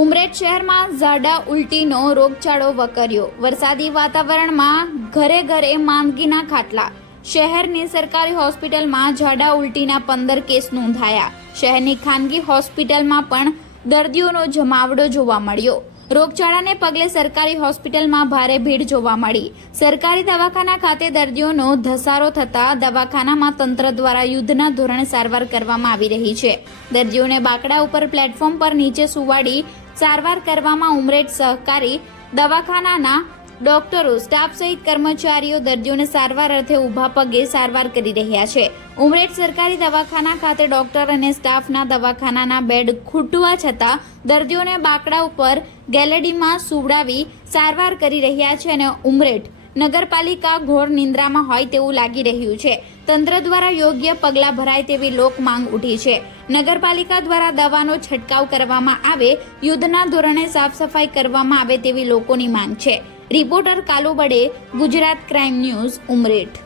ઉમરેઠ શહેરમાં ઝાડા ઉલટીનો રોગચાળો વકર્યો। વરસાદી વાતાવરણમાં ઘરે ઘરે માંદગીના ખાટલા। શહેરની સરકારી હોસ્પિટલમાં ઝાડા ઉલટીના 15 કેસ નોંધાયા। શહેરની ખાનગી હોસ્પિટલમાં પણ દર્દીઓનો જમાવડો જોવા મળ્યો। રોગચાળાને પગલે સરકારી હોસ્પિટલમાં ભારે ભીડ જોવા મળી। સરકારી દવાખાના ખાતે દર્દીઓનો ધસારો થતા દવાખાનામાં તંત્ર દ્વારા યુદ્ધના ધોરણે સારવાર કરવામાં આવી રહી છે। દર્દીઓને બાકડા ઉપર પ્લેટફોર્મ પર નીચે સુવાડી સારવાર કરવામાં ઉમરેઠ સહકારી દવાખાનાના ડોક્ટરો, સ્ટાફ સહિત કર્મચારીઓ દર્દીઓને સારવાર અર્થે ઊભા પગે સારવાર કરી રહ્યા છે। ઉમરેઠ સરકારી દવાખાના ખાતે ડોક્ટર અને સ્ટાફના દવાખાનાના બેડ ખૂટવા છતાં દર્દીઓને બાકડા ઉપર ગેલેડીમાં સુવડાવી સારવાર કરી રહ્યા છે અને ઉમરેઠ નગરપાલિકા ઘોર નિંદ્રામાં હોય તેવું લાગી રહ્યું છે। તંત્ર દ્વારા યોગ્ય પગલાં ભરાય તેવી લોક માંગ ઉઠી છે। નગરપાલિકા દ્વારા દવાનો છંટકાવ કરવામાં આવે, યુદ્ધના ધોરણે સાફ સફાઈ કરવામાં આવે તેવી લોકોની માંગ છે। રિપોર્ટર કાલુ બડે, ગુજરાત ક્રાઇમ ન્યૂઝ, ઉમરેઠ।